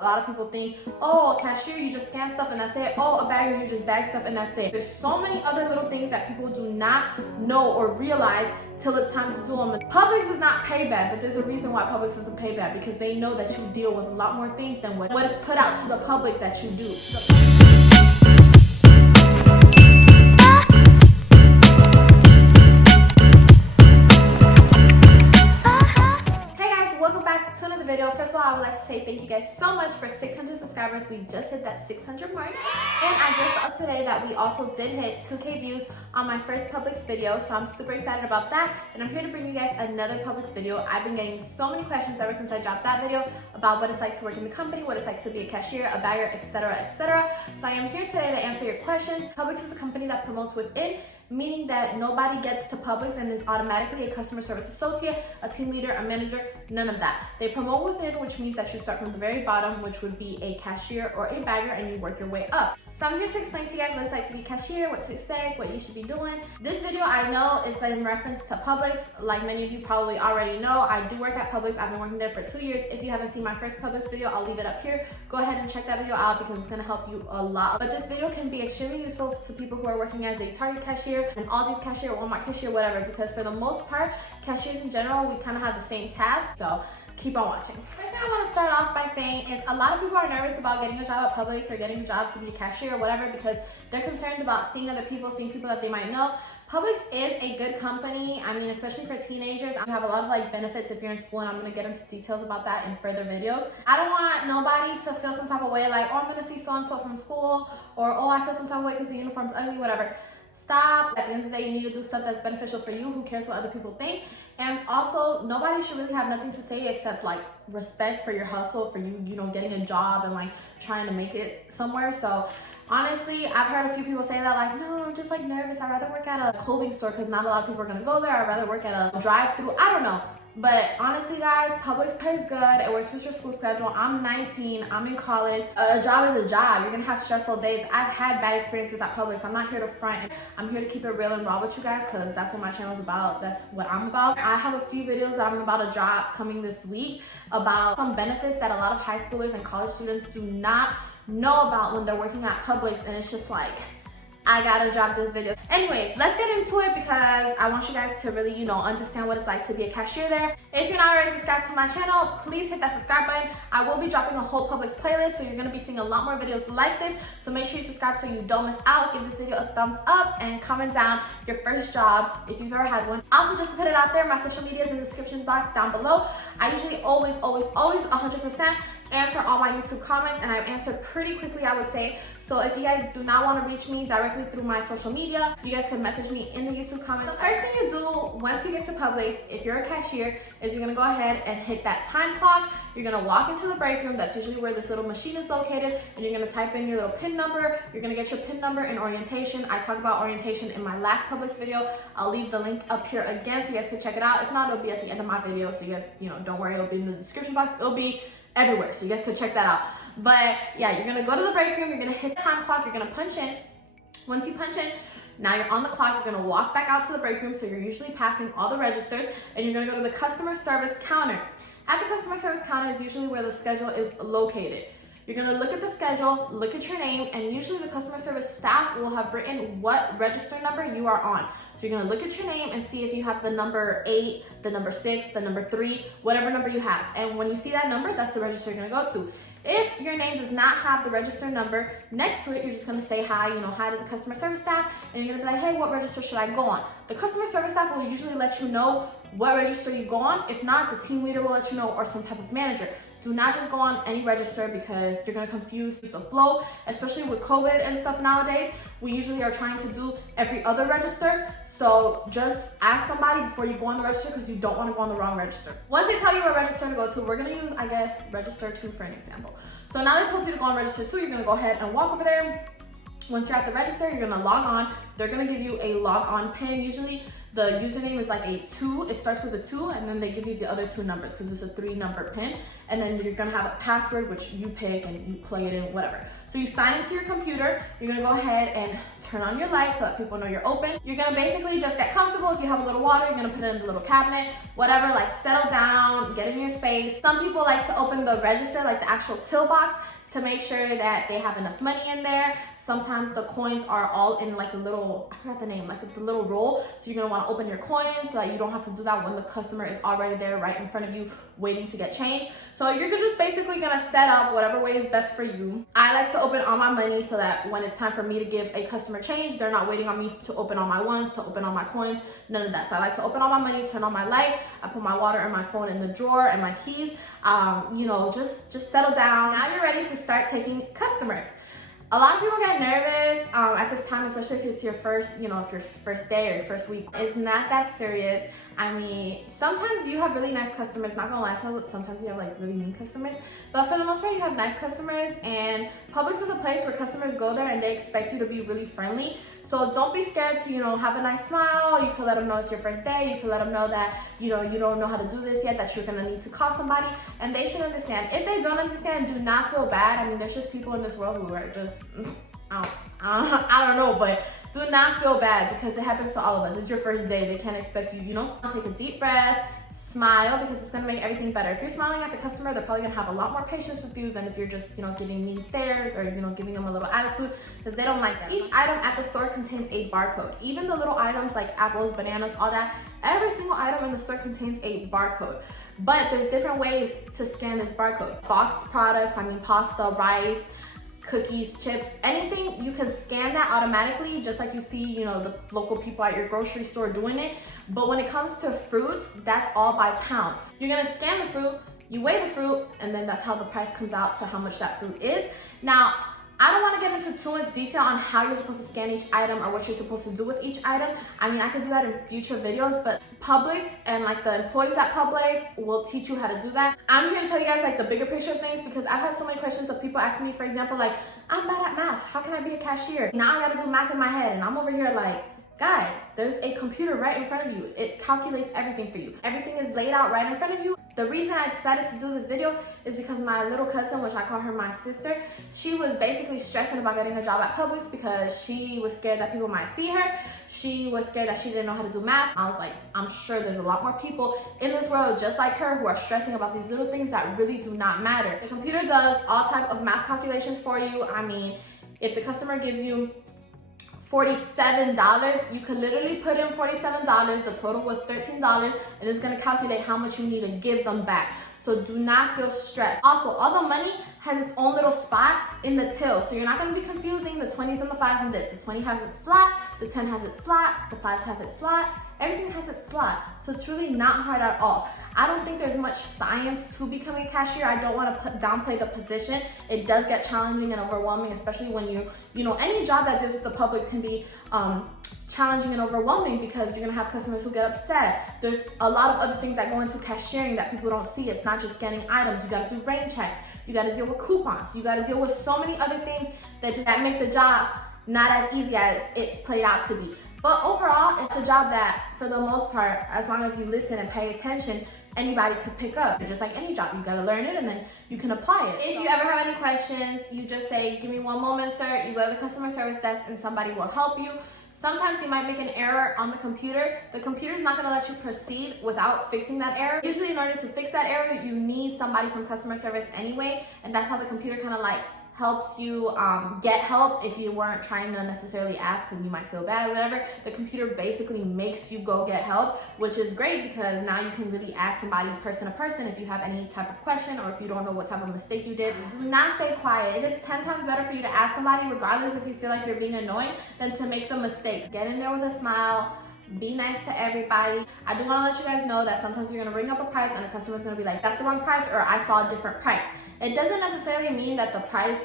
A lot of people think, oh, a cashier, you just scan stuff and that's it. Oh, a bagger, you just bag stuff and that's it. There's so many other little things that people do not know or realize till it's time to do them. Publix is not pay bad, but there's a reason why Publix isn't pay bad, because they know that you deal with a lot more things than what is put out to the public that you do. Video. First of all, I would like to say thank you guys so much for 600 subscribers. We just hit that 600 mark, and I just saw today that we also did hit 2K views on my first Publix video, so I'm super excited about that. And I'm here to bring you guys another Publix video. I've been getting so many questions ever since I dropped that video about what it's like to work in the company, what it's like to be a cashier, a bagger, etc., etc. So I am here today to answer your questions. Publix is a company that promotes within, meaning that nobody gets to Publix and is automatically a customer service associate, a team leader, a manager, none of that. They promote within, which means that you start from the very bottom, which would be a cashier or a bagger, and you work your way up. So I'm here to explain to you guys what it's like to be a cashier, what to expect, what you should be doing. This video I know is in reference to Publix. Like many of you probably already know, I do work at Publix. I've been working there for 2 years. If you haven't seen my first Publix video, I'll leave it up here. Go ahead and check that video out because it's gonna help you a lot. But this video can be extremely useful to people who are working as a Target cashier, and all these cashier, Walmart cashier, whatever, because for the most part, cashiers in general, we kind of have the same task. So keep on watching. First thing I want to start off by saying is a lot of people are nervous about getting a job at Publix or getting a job to be a cashier or whatever because they're concerned about seeing other people, seeing people that they might know. Publix is a good company. I mean, especially for teenagers. I have a lot of benefits if you're in school, and I'm gonna get into details about that in further videos. I don't want nobody to feel some type of way like, oh, I'm gonna see so-and-so from school, or oh, I feel some type of way because the uniform's ugly, whatever. Stop. At the end of the day, you need to do stuff that's beneficial for you. Who cares what other people think? And also, nobody should really have nothing to say except respect for your hustle, for you know, getting a job and trying to make it somewhere. So honestly, I've heard a few people say that no, I'm just nervous. I'd rather work at a clothing store because not a lot of people are gonna go there. I'd rather work at a drive-through. I don't know. But honestly, guys, Publix pays good. It works with your school schedule. I'm 19. I'm in college. A job is a job. You're gonna have stressful days. I've had bad experiences at Publix. I'm not here to front. I'm here to keep it real and raw with you guys because that's what my channel is about. That's what I'm about. I have a few videos that I'm about a job coming this week about some benefits that a lot of high schoolers and college students do not know about when they're working at Publix, and it's just I gotta drop this video. Anyways, let's get into it because I want you guys to really, understand what it's like to be a cashier there. If you're not already subscribed to my channel, please hit that subscribe button. I will be dropping a whole Publix playlist, so you're gonna be seeing a lot more videos like this. So make sure you subscribe so you don't miss out. Give this video a thumbs up and comment down your first job if you've ever had one. Also, just to put it out there, my social media is in the description box down below. I usually always 100% answer all my YouTube comments, and I've answered pretty quickly, I would say. So if you guys do not want to reach me directly through my social media, you guys can message me in the YouTube comments. The first thing you do once you get to Publix, if you're a cashier, is you're gonna go ahead and hit that time clock. You're gonna walk into the break room. That's usually where this little machine is located, and you're gonna type in your little PIN number. You're gonna get your PIN number in orientation. I talked about orientation in my last Publix video. I'll leave the link up here again so you guys can check it out. If not, it'll be at the end of my video, so you guys, don't worry, it'll be in the description box. It'll be everywhere, so you guys can check that out. But yeah, you're gonna go to the break room, you're gonna hit the time clock, you're gonna punch in. Once you punch in, now you're on the clock, you're gonna walk back out to the break room, so you're usually passing all the registers, and you're gonna go to the customer service counter. At the customer service counter is usually where the schedule is located. You're gonna look at the schedule, look at your name, and usually the customer service staff will have written what register number you are on. So you're gonna look at your name and see if you have the number 8, the number 6, the number 3, whatever number you have. And when you see that number, that's the register you're gonna go to. If your name does not have the register number next to it, you're just gonna say hi, hi to the customer service staff, and you're gonna be like, hey, what register should I go on? The customer service staff will usually let you know what register you go on. If not, the team leader will let you know, or some type of manager. Do not just go on any register because you're gonna confuse the flow, especially with COVID and stuff nowadays. We usually are trying to do every other register. So just ask somebody before you go on the register because you don't wanna go on the wrong register. Once they tell you what register to go to, we're gonna use, register 2 for an example. So now they told you to go on register 2, you're gonna go ahead and walk over there. Once you're at the register, you're gonna log on. They're gonna give you a log on pin. Usually the username is a 2. It starts with a 2, and then they give you the other 2 numbers because it's a 3-number pin. And then you're gonna have a password, which you pick and you play it in, whatever. So you sign into your computer. You're gonna go ahead and turn on your light so that people know you're open. You're gonna basically just get comfortable. If you have a little water, you're gonna put it in the little cabinet, whatever, like settle down, get in your space. Some people like to open the register, like the actual till box, to make sure that they have enough money in there. Sometimes the coins are all in like a little, I forgot the name, like the little roll. So you're gonna wanna open your coins so that you don't have to do that when the customer is already there right in front of you waiting to get change. So you're just basically gonna set up whatever way is best for you. I like to open all my money so that when it's time for me to give a customer change, they're not waiting on me to open all my ones, to open all my coins, none of that. So I like to open all my money, turn on my light, I put my water and my phone in the drawer and my keys, you know, just settle down. Now you're ready to start taking customers. A lot of people get nervous at this time, especially if it's your first, you know, if your first day or your first week. It's not that serious. I mean, sometimes you have really nice customers, not gonna lie, sometimes you have like really mean customers, but for the most part you have nice customers, and Publix is a place where customers go there and they expect you to be really friendly. So don't be scared to, you know, have a nice smile. You can let them know it's your first day. You can let them know that, you know, you don't know how to do this yet, that you're gonna need to call somebody, and they should understand. If they don't understand, do not feel bad. I mean, there's just people in this world who are just, I don't know, but do not feel bad because it happens to all of us. It's your first day. They can't expect you, you know? Take a deep breath, smile, because it's gonna make everything better. If you're smiling at the customer, they're probably gonna have a lot more patience with you than if you're just, you know, giving mean stares or, you know, giving them a little attitude, because they don't like that. Each item at the store contains a barcode. Even the little items like apples, bananas, all that, every single item in the store contains a barcode. But there's different ways to scan this barcode. Boxed products, I mean pasta, rice, cookies, chips, anything, you can scan that automatically, just like you see, you know, the local people at your grocery store doing it. But when it comes to fruits, that's all by pound. You're gonna scan the fruit, you weigh the fruit, and then that's how the price comes out to how much that fruit is. Now, I don't want to get into too much detail on how you're supposed to scan each item or what you're supposed to do with each item. I mean, I could do that in future videos, but Publix and like the employees at Publix will teach you how to do that. I'm here to tell you guys like the bigger picture of things, because I've had so many questions of people asking me, for example, like, I'm bad at math. How can I be a cashier? Now I gotta do math in my head, and I'm over here like, guys, there's a computer right in front of you. It calculates everything for you. Everything is laid out right in front of you. The reason I decided to do this video is because my little cousin, which I call her my sister, she was basically stressing about getting a job at Publix because she was scared that people might see her. She was scared that she didn't know how to do math. I was like, I'm sure there's a lot more people in this world just like her who are stressing about these little things that really do not matter. The computer does all type of math calculations for you. I mean, if the customer gives you $47, you can literally put in $47, the total was $13, and it's gonna calculate how much you need to give them back. So do not feel stressed. Also, all the money has its own little spot in the till, so you're not gonna be confusing the 20s and the 5s and this. The 20 has its slot, the 10 has its slot, the 5s have its slot, everything has its slot. So it's really not hard at all. I don't think there's much science to becoming a cashier. I don't want to downplay the position. It does get challenging and overwhelming, especially when you know, any job that deals with the public can be challenging and overwhelming because you're gonna have customers who get upset. There's a lot of other things that go into cashiering that people don't see. It's not just scanning items. You gotta do rain checks. You gotta deal with coupons. You gotta deal with so many other things that make the job not as easy as it's played out to be. But overall, it's a job that, for the most part, as long as you listen and pay attention, anybody could pick up. Just like any job, you gotta learn it and then you can apply it. If you ever have any questions, you just say, give me one moment, sir. You go to the customer service desk and somebody will help you. Sometimes you might make an error on the computer. The computer's not gonna let you proceed without fixing that error. Usually in order to fix that error, you need somebody from customer service anyway, and that's how the computer kind of like helps you get help if you weren't trying to necessarily ask because you might feel bad or whatever. The computer basically makes you go get help, which is great because now you can really ask somebody person to person if you have any type of question or if you don't know what type of mistake you did. Do not stay quiet. It is 10 times better for you to ask somebody, regardless if you feel like you're being annoying, than to make the mistake. Get in there with a smile. Be nice to everybody. I do want to let you guys know that sometimes you're going to bring up a price and the customer's going to be like, that's the wrong price, or I saw a different price. It doesn't necessarily mean that the price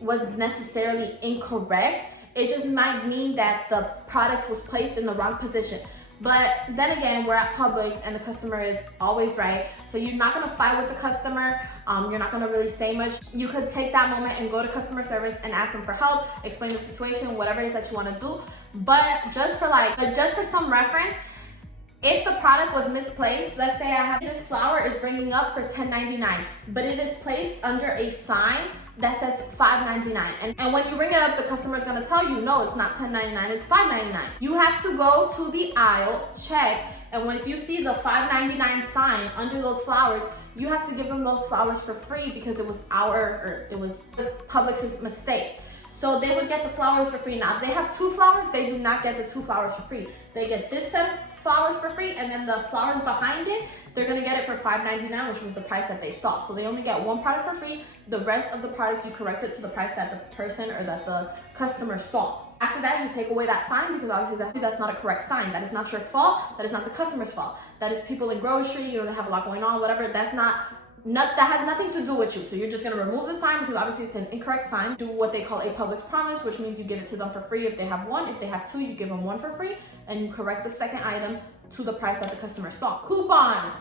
was necessarily incorrect. It just might mean that the product was placed in the wrong position. But then again, we're at Publix and the customer is always right. So you're not gonna fight with the customer. You're not gonna really say much. You could take that moment and go to customer service and ask them for help, explain the situation, whatever it is that you wanna do. But just for some reference, If the product was misplaced, let's say I have this flower is bringing up for $10.99, but it is placed under a sign that says $5.99. And when you bring it up, the customer is gonna tell you, no, it's not $10.99, it's $5.99. You have to go to the aisle, check, and if you see the $5.99 sign under those flowers, you have to give them those flowers for free because it was Publix's mistake. So they would get the flowers for free. Now, if they have 2 flowers, they do not get the 2 flowers for free. They get this set of flowers for free, and then the flowers behind it, they're gonna get it for $5.99, which was the price that they saw. So they only get 1 product for free. The rest of the products, you correct it to the price that the person or that the customer saw. After that, you take away that sign because obviously that's not a correct sign. That is not your fault. That is not the customer's fault. That is people in grocery, you know, they have a lot going on, whatever. That has nothing to do with you. So you're just gonna remove the sign because obviously it's an incorrect sign. Do what they call a Publix promise, which means you give it to them for free if they have 1. If they have 2, you give them 1 for free, and you correct the second item to the price that the customer saw. Coupons.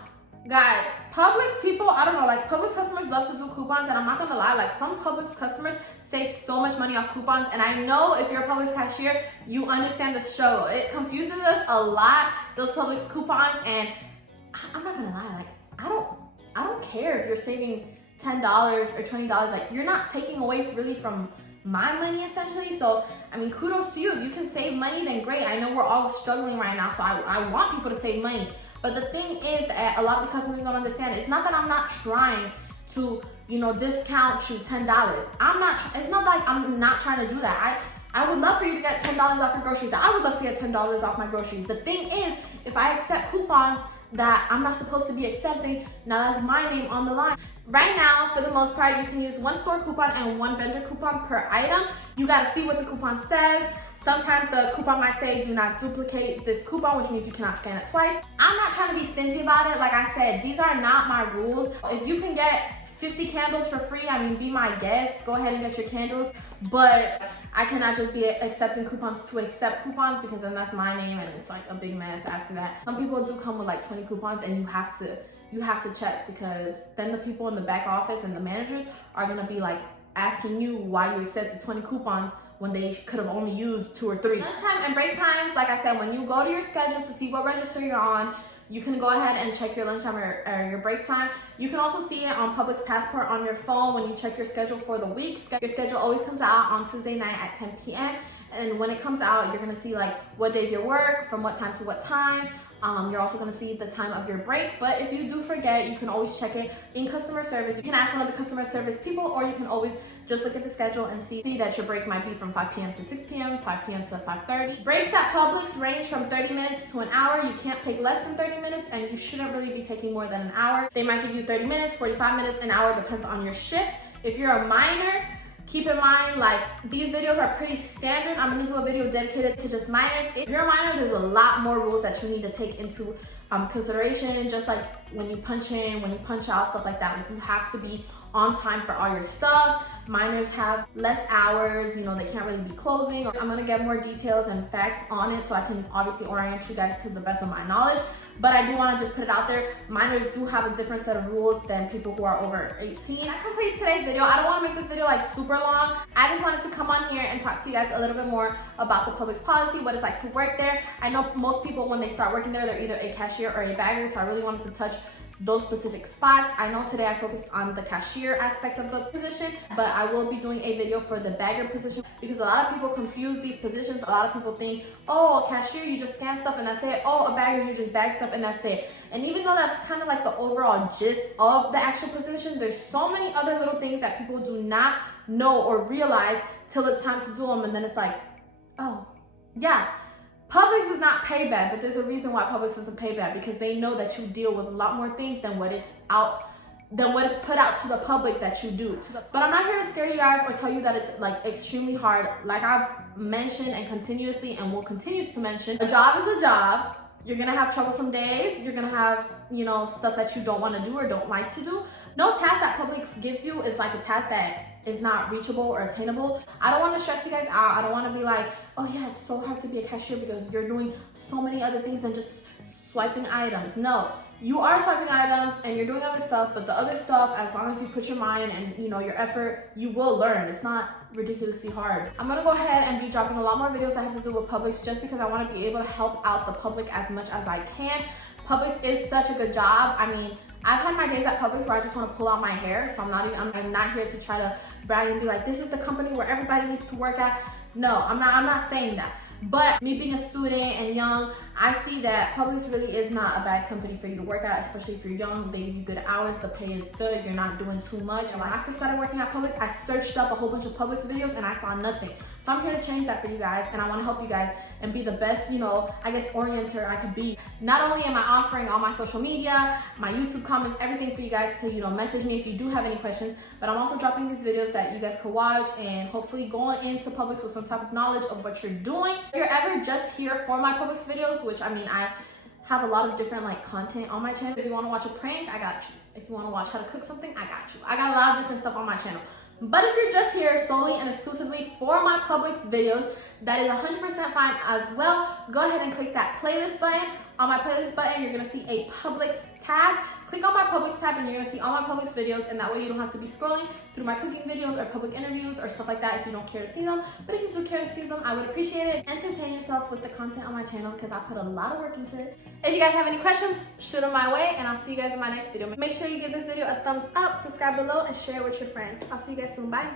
Guys, Publix people, I don't know, like Publix customers love to do coupons, and I'm not gonna lie, like some Publix customers save so much money off coupons, and I know if you're a Publix cashier, you understand the struggle. It confuses us a lot, those Publix coupons, and I'm not gonna lie, like I don't care if you're saving $10 or $20, like you're not taking away really from my money essentially. So I mean, kudos to you. If you can save money, then great. I know we're all struggling right now, so I want people to save money. But the thing is that a lot of the customers don't understand. It's not that I'm not trying to, you know, discount you $10. It's not like I'm not trying to do that. I would love for you to get $10 off your groceries. I would love to get $10 off my groceries. The thing is, if I accept coupons that I'm not supposed to be accepting, now that's my name on the line. Right now, for the most part, you can use 1 store coupon and 1 vendor coupon per item. You gotta see what the coupon says. Sometimes the coupon might say, do not duplicate this coupon, which means you cannot scan it twice. I'm not trying to be stingy about it. Like I said, these are not my rules. If you can get 50 candles for free, I mean, be my guest. Go ahead and get your candles. But I cannot just be accepting coupons to accept coupons because then that's my name and it's like a big mess after that. Some people do come with like 20 coupons and you have to check because then the people in the back office and the managers are gonna be like asking you why you accepted 20 coupons when they could have only used 2 or 3. Lunchtime and break times, like I said, when you go to your schedule to see what register you're on, you can go ahead and check your lunchtime or your break time. You can also see it on Publix Passport on your phone when you check your schedule for the week. Your schedule always comes out on Tuesday night at 10 p.m. And when it comes out, you're gonna see like what days you work, from what time to what time. You're also gonna see the time of your break, but if you do forget, you can always check it in customer service. You can ask one of the customer service people, or you can always just look at the schedule and see that your break might be from 5 p.m. to 6 p.m., 5 p.m. to 5:30. Breaks at Publix range from 30 minutes to an hour. You can't take less than 30 minutes, and you shouldn't really be taking more than an hour. They might give you 30 minutes, 45 minutes, an hour, depends on your shift. If you're a minor, keep in mind, like, these videos are pretty standard. I'm gonna do a video dedicated to just minors. If you're a minor, there's a lot more rules that you need to take into consideration, just like when you punch in, when you punch out, stuff like that. Like, you have to be on time for all your stuff. Minors have less hours, you know, they can't really be closing. I'm gonna get more details and facts on it so I can obviously orient you guys to the best of my knowledge. But I do want to just put it out there, minors do have a different set of rules than people who are over 18. That completes today's video. I don't want to make this video like super long. I just wanted to come on here and talk to you guys a little bit more about the Publix policy, what it's like to work there. I know most people, when they start working there, they're either a cashier or a bagger, so I really wanted to touch those specific spots. I know today I focused on the cashier aspect of the position, but I will be doing a video for the bagger position because a lot of people confuse these positions. A lot of people think, oh, a cashier, you just scan stuff and that's it. Oh, a bagger, you just bag stuff and that's it. And even though that's kind of like the overall gist of the actual position, there's so many other little things that people do not know or realize till it's time to do them. And then it's like, oh, yeah. Publix does not pay bad, but there's a reason why Publix doesn't pay bad, because they know that you deal with a lot more things than what is put out to the public that you do. But I'm not here to scare you guys or tell you that it's like extremely hard. Like I've mentioned and continuously and will continue to mention, a job is a job. You're gonna have troublesome days. You're gonna have, you know, stuff that you don't want to do or don't like to do. No task that Publix gives you is like a task that is not reachable or attainable. I don't want to stress you guys out. I don't want to be like, oh yeah, it's so hard to be a cashier because you're doing so many other things than just swiping items. No, you are swiping items and you're doing other stuff, but the other stuff, as long as you put your mind and your effort, you will learn. It's not ridiculously hard. I'm gonna go ahead and be dropping a lot more videos that have to do with Publix, just because I want to be able to help out the public as much as I can. Publix is such a good job. I mean, I've had my days at Publix where I just want to pull out my hair, so I'm not here to try to brag and be like, this is the company where everybody needs to work at. No, I'm not saying that. But me being a student and young, I see that Publix really is not a bad company for you to work at, especially if you're young. They give you good hours, the pay is good, you're not doing too much. And when I first started working at Publix, I searched up a whole bunch of Publix videos and I saw nothing. So I'm here to change that for you guys, and I want to help you guys and be the best, I guess, orienter I could be. Not only am I offering all my social media, my YouTube comments, everything for you guys to, message me if you do have any questions, but I'm also dropping these videos that you guys could watch and hopefully going into Publix with some type of knowledge of what you're doing. If you're ever just here for my Publix videos, which I have a lot of different content on my channel. If you want to watch a prank, I got you. If you want to watch how to cook something, I got you. I got a lot of different stuff on my channel. But if you're just here solely and exclusively for my Publix videos, that is 100% fine as well. Go ahead and click that playlist button. On my playlist button, you're gonna see a Publix tab. Click on my Publix tab and you're gonna see all my Publix videos, and that way you don't have to be scrolling through my cooking videos or public interviews or stuff like that if you don't care to see them. But if you do care to see them, I would appreciate it. Entertain yourself with the content on my channel because I put a lot of work into it. If you guys have any questions, shoot them my way, and I'll see you guys in my next video. Make sure you give this video a thumbs up, subscribe below, and share it with your friends. I'll see you guys soon. Bye.